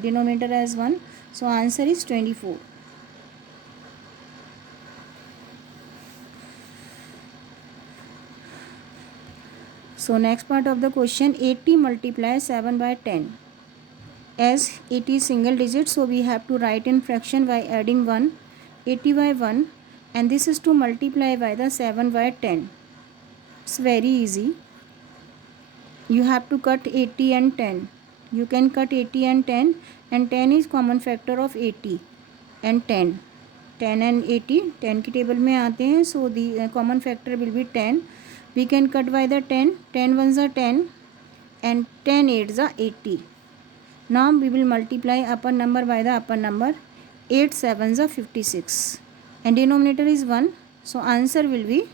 denominator as 1. So answer is 24. So next part of the question, 80 multiply 7 by 10. As it is single digit, so we have to write in fraction by adding 1. 80 by 1, and this is to multiply by the 7 by 10. It's very easy. You have to cut 80 and 10. You can cut 80 and 10, and 10 is common factor of 80 and 10. 10 and 80 10 की table में आते हैं, so the common factor will be 10. We can cut by the 10. 10 ones are 10 and 10 eights are 80. Now we will multiply upper number by the upper number. 8 sevens are 56 and denominator is 1, so answer will be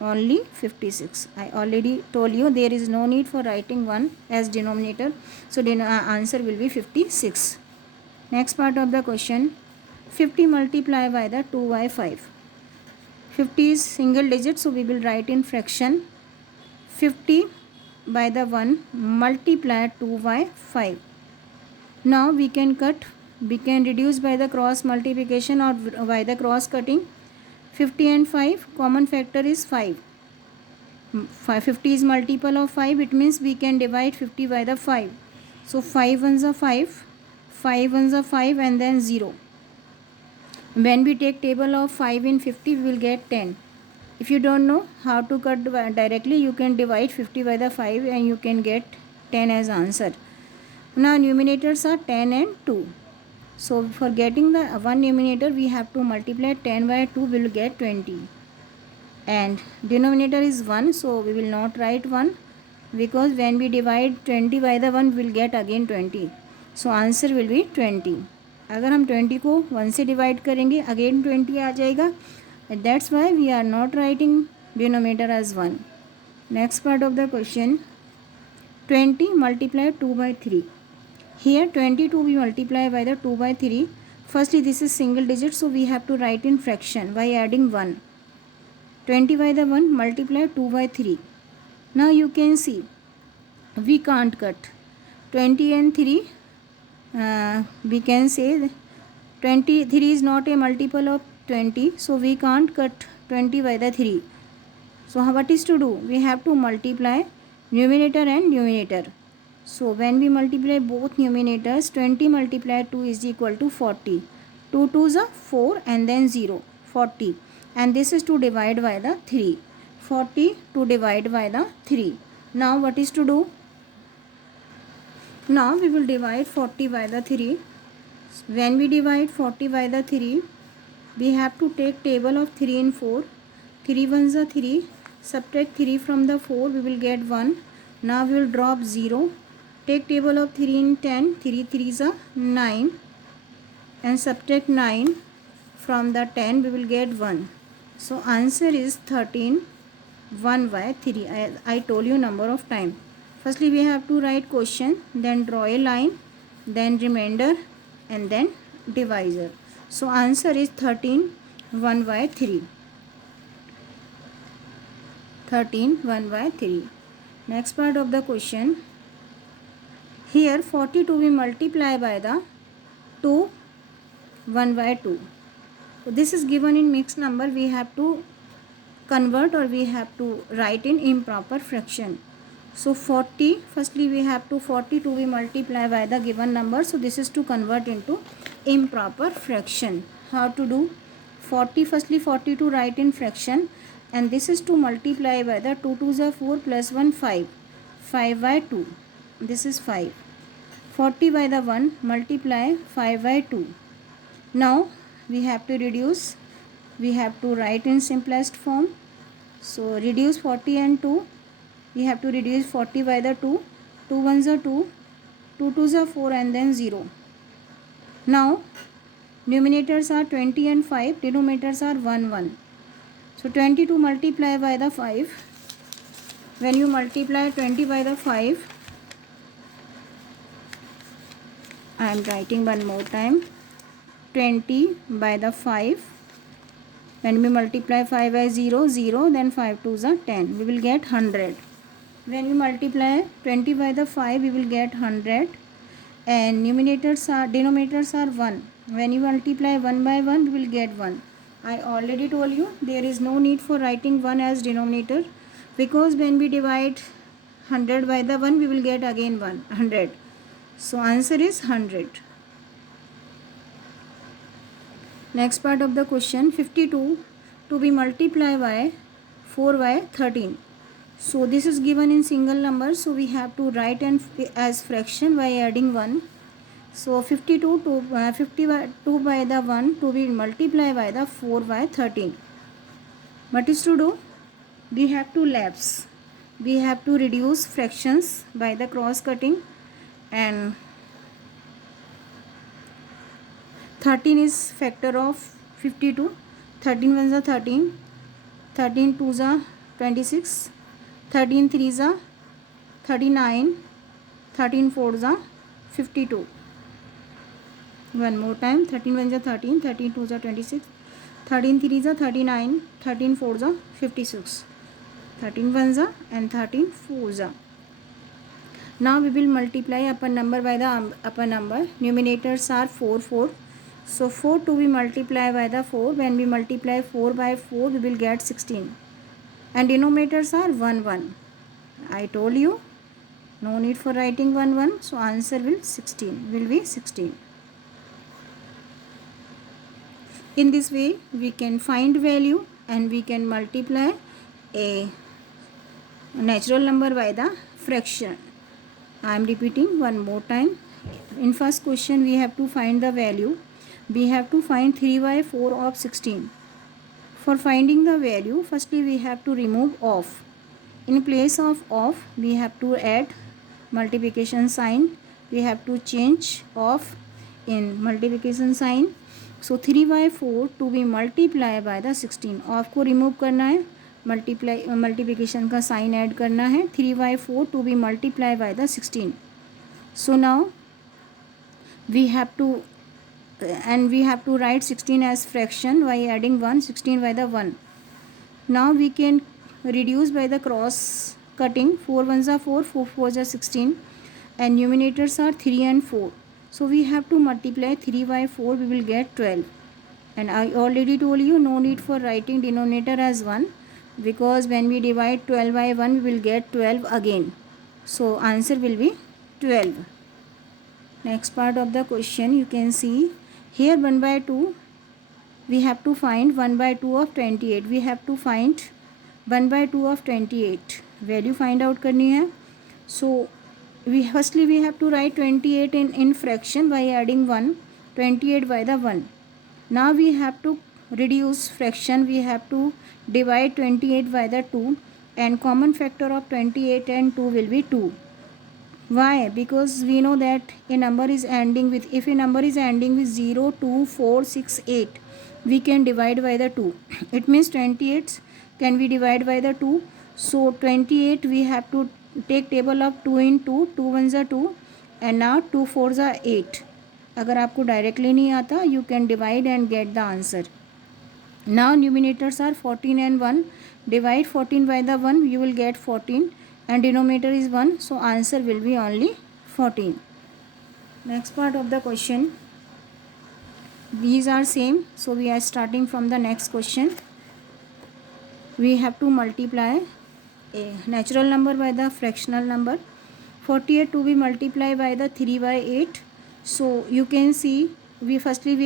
only 56. I already told you there is no need for writing 1 as denominator, so answer will be 56. Next part of the question, 50 multiply by the 2 by 5. 50 is single digit, so we will write in fraction. 50 by the 1 multiply 2 by 5. Now we can reduce by the cross multiplication or by the cross cutting. 50 and 5, common factor is 5. 50 is multiple of 5, it means we can divide 50 by the 5. So 5 ones are 5, 5 ones are 5 and then 0. When we take table of 5 in 50, we will get 10. If you don't know how to cut directly, you can divide 50 by the 5 and you can get 10 as answer. Now numerators are 10 and 2. So for getting the one numerator, we have to multiply 10 by 2, we will get 20. And denominator is 1, so we will not write 1, because when we divide 20 by the 1, we will get again 20. So answer will be 20. अगर हम 20 को 1 से divide करेंगे, again 20 आ जाएगा. That's why we are not writing denominator as 1. Next part of the question, 20 multiply 2 by 3. Here 22 we multiply by the 2 by 3. Firstly, this is single digit, so we have to write in fraction by adding 1. 20 by the 1 multiply 2 by 3. Now you can see we can't cut 20 and 3. We can say 23 is not a multiple of 20, so we can't cut 20 by the 3. So what is to do? We have to multiply numerator and numerator. So when we multiply both numerators, 20 multiply 2 is equal to 40. 2 2s are 4 and then 0, 40. And this is to divide by the 3. 40 to divide by the 3. Now what is to do? Now we will divide 40 by the 3. When we divide 40 by the 3, we have to take table of 3 and 4. 3 ones are 3. Subtract 3 from the 4, we will get 1. Now we will drop 0. Take table of 3 in 10. 3 3s are 9. And subtract 9 from the 10, we will get 1. So answer is 13. 1 by 3. I told you number of time. Firstly, we have to write question, then draw a line, then remainder, and then divisor. So answer is 13. 1 by 3. 13. 1 by 3. Next part of the question. Here 42 we multiply by the 2. 1 by 2. So this is given in mixed number. We have to convert, or we have to write in improper fraction. So 40, firstly we have to 42 we multiply by the given number. So this is to convert into improper fraction. How to do? 40, firstly 42 write in fraction, and this is to multiply by the 2 2s are 4 plus 1 5. 5 by 2. This is 5. 40 by the 1 multiply 5 by 2. Now we have to reduce. We have to write in simplest form. So reduce 40 and 2. We have to reduce 40 by the 2. 2 ones are 2. 2 2s are 4 and then 0. Now numerators are 20 and 5. Denominators are 1 1. So 22 multiply by the 5. When you multiply 20 by the 5, I am writing one more time. 20 by the 5. When we multiply 5 by 0, 0, then 5 2s are 10. We will get 100. When we multiply 20 by the 5, we will get 100. and denominators are 1. When you multiply 1 by 1, we will get 1. I already told you there is no need for writing 1 as denominator, because when we divide 100 by the 1, we will get again 100. So answer is 100. Next part of the question, 52 to be multiplied by 4 by 13. So this is given in single number, so we have to write as fraction by adding 1. So 52 to 52 by the 1 to be multiplied by the 4 by 13. What is to do? We have to lapse. We have to reduce fractions by the cross cutting, and 13 is factor of 52. 13 ones are 13, 13 twos are 26, 13 threes are 39, 13 fours are 52. One more time, 13 ones are 13, 13 twos are 26, 13 threes are 39, 13 fours are 56, 13 ones are and 13 fours are. Now we will multiply upper number by the upper number. Numerators are 4, 4. So 4 to be multiplied by the 4. When we multiply 4 by 4, we will get 16. And denominators are 1, 1. I told you, no need for writing 1, 1. So answer will be 16. In this way, we can find value and we can multiply a natural number by the fraction. I am repeating one more time. In first question, we have to find the value. We have to find 3 by 4 of 16. For finding the value, firstly we have to remove off. In place of off, we have to add multiplication sign. We have to change off in multiplication sign. So 3 by 4 to be multiplied by the 16. Of को remove करना है, multiplication का sign add करना है. 3 by 4 to be multiplied by the 16. So now we have to write 16 as fraction by adding 1, 16 by the 1. Now we can reduce by the cross cutting. 4 ones are 4, 4 fours are 16, and numerators are 3 and 4. So we have to multiply 3 by 4, we will get 12. And I already told you, no need for writing denominator as 1, because when we divide 12 by 1, we will get 12 again. So answer will be 12. Next part of the question, you can see here 1 by 2, we have to find 1 by 2 of 28. We have to find 1 by 2 of 28. Value find out करनी है. So firstly we have to write 28 in fraction by adding 1, 28 by the 1. Now we have to reduce fraction. We have to divide 28 by the 2, and common factor of 28 and 2 will be 2. Why? Because we know that a number is ending with, if a number is ending with 0, 2, 4, 6, 8, we can divide by the 2. It means 28 can be divided by the 2. So 28 we have to take table of 2 in 2, 2 ones are 2, and now 2 fours are 8. अगर आपको directly नहीं आता, you can divide and get the answer. Now numerators are 14 and 1. Divide 14 by the 1, you will get 14, and denominator is 1, so answer will be only 14. Next part of the question, these are same, so we are starting from the next question. We have to multiply a natural number by the fractional number. 48 to be multiplied by the 3 by 8. So you can see, we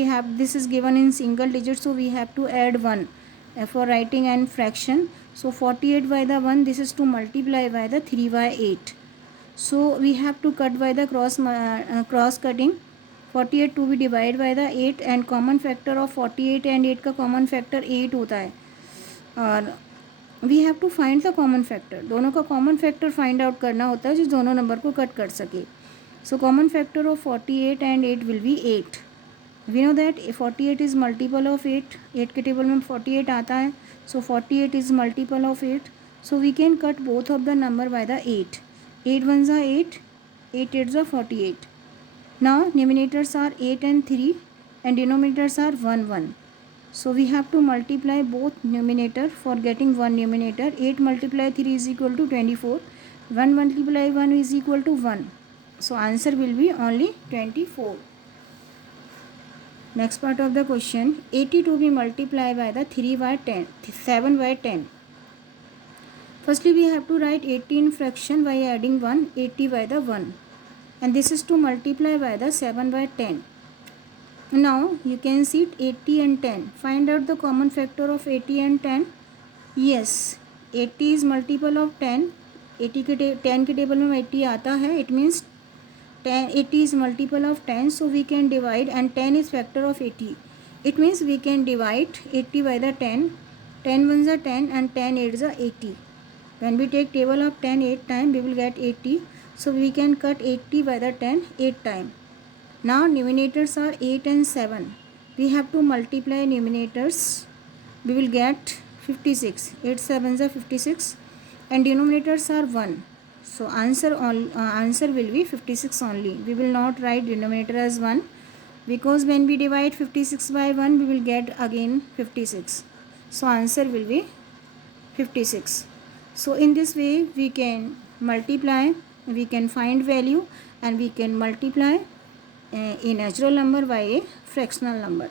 have, this is given in single digit, so we have to add 1 for writing and fraction. So 48 by the 1, this is to multiply by the 3 by 8. So we have to cut by the cross cutting. 48 to be divided by the 8, and common factor of 48 and 8 का common factor 8 होता है, और we have to find the common factor. दोनों का common factor find out करना होता है जो दोनों नंबर को कट कर सके. So common factor of 48 and 8 will be 8. We know that 48 is multiple of 8. 8 के टेबल में 48 आता है. So 48 is multiple of 8. So we can cut both of the number by the 8. 8 ones are 8. 8 eights are 48. Now numerators are 8 and 3, and denominators are 1, 1. So we have to multiply both numerator for getting one numerator. 8 multiply 3 is equal to 24. 1 multiply 1 is equal to 1. So answer will be only 24. Next part of the question, 80 to be multiplied by the 3 by 10, 7 by 10. Firstly, we have to write 80 in fraction by adding 1, 80 by the 1. And this is to multiply by the 7 by 10. Now, you can see 80 and 10. Find out the common factor of 80 and 10. Yes, 80 is multiple of 10. 80 के 10 के table में 80 आता है. It means 10, 80 is multiple of 10, so we can divide, and 10 is factor of 80. It means we can divide 80 by the 10. 10 ones are 10 and 10 eights are 80. When we take table of 10 8 times, we will get 80. So we can cut 80 by the 10 8 times. Now numerators are 8 and 7. We have to multiply numerators. We will get 56. 8 sevens are 56, and denominators are 1. So answer will be 56 only. We will not write denominator as 1, because when we divide 56 by 1, we will get again 56. So answer will be 56. So in this way we can multiply, we can find value, and we can multiply a natural number by a fractional number.